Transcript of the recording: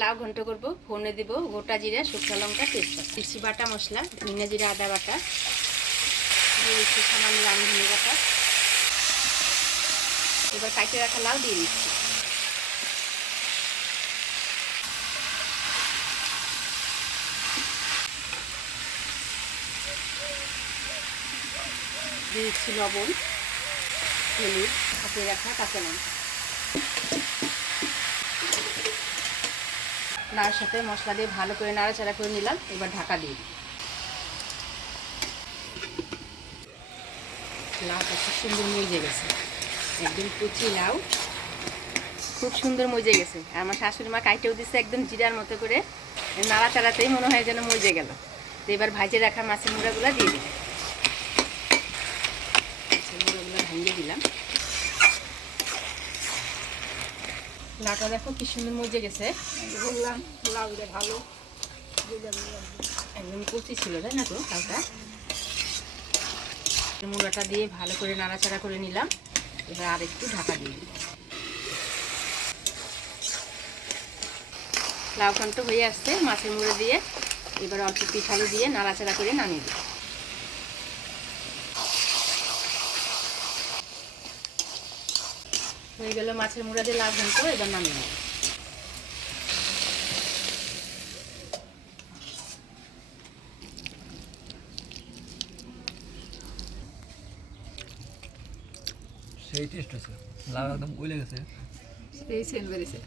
লাউ ঘন্ট করব। ফোড়নে দিব গোটা জিরা, শুকনো লঙ্কা, তেজপাতা, মিষ্টি বাটা মশলা, ধনিয়া জিরা আদা বাটা, দিয়ে দিচ্ছি সামান্য রাঁধুনি বাটা। এবার কাটে রাখা লাউ দিয়ে দিচ্ছি। দিয়ে দিচ্ছি লবণ, হলুদ, কাটে রাখা কাঁচা লঙ্কা। লাউর সাথে মশলা দিয়ে ভালো করে নাড়াচাড়া করে নিলাম। এবার ঢাকা দিয়ে দিই। লাউটা খুব সুন্দর মজে গেছে, একদম কুচি লাউ, খুব সুন্দর মজে গেছে। আর আমার শাশুড়ি মা কাইটেও দিচ্ছে একদম জিরার মতো করে, নাড়াচাড়াতেই মনে হয় যেন মজে গেল। তো এবার ভাজে রাখা মাছের মুড়াগুলো দিয়ে দিই। মাছের মুড়াগুলো ভাঙিয়ে দিলাম। লাউটা দেখো কি সুন্দর মজে গেছে, বললাম লাউটা ভালো, একদম কুচি ছিল তাই না তো লাউটা। মুড়াটা দিয়ে ভালো করে নাড়াচাড়া করে নিলাম। এবার আর একটু ঢাকা দিয়ে দিই। লাউ ঘন্ট হয়ে আসছে মাছের মুড়ে দিয়ে। এবার অল্প পিঠালু দিয়ে নাড়াচাড়া করে নামিয়ে দিই। হয়ে গেল মাছের মুড়া দিয়ে লাউ ঘন্ট। এবার নামিয়ে নেব। সেই টেস্ট আছে, লাউ একদম গলে গেছে। সেই সেন্ট বেরিয়েছে।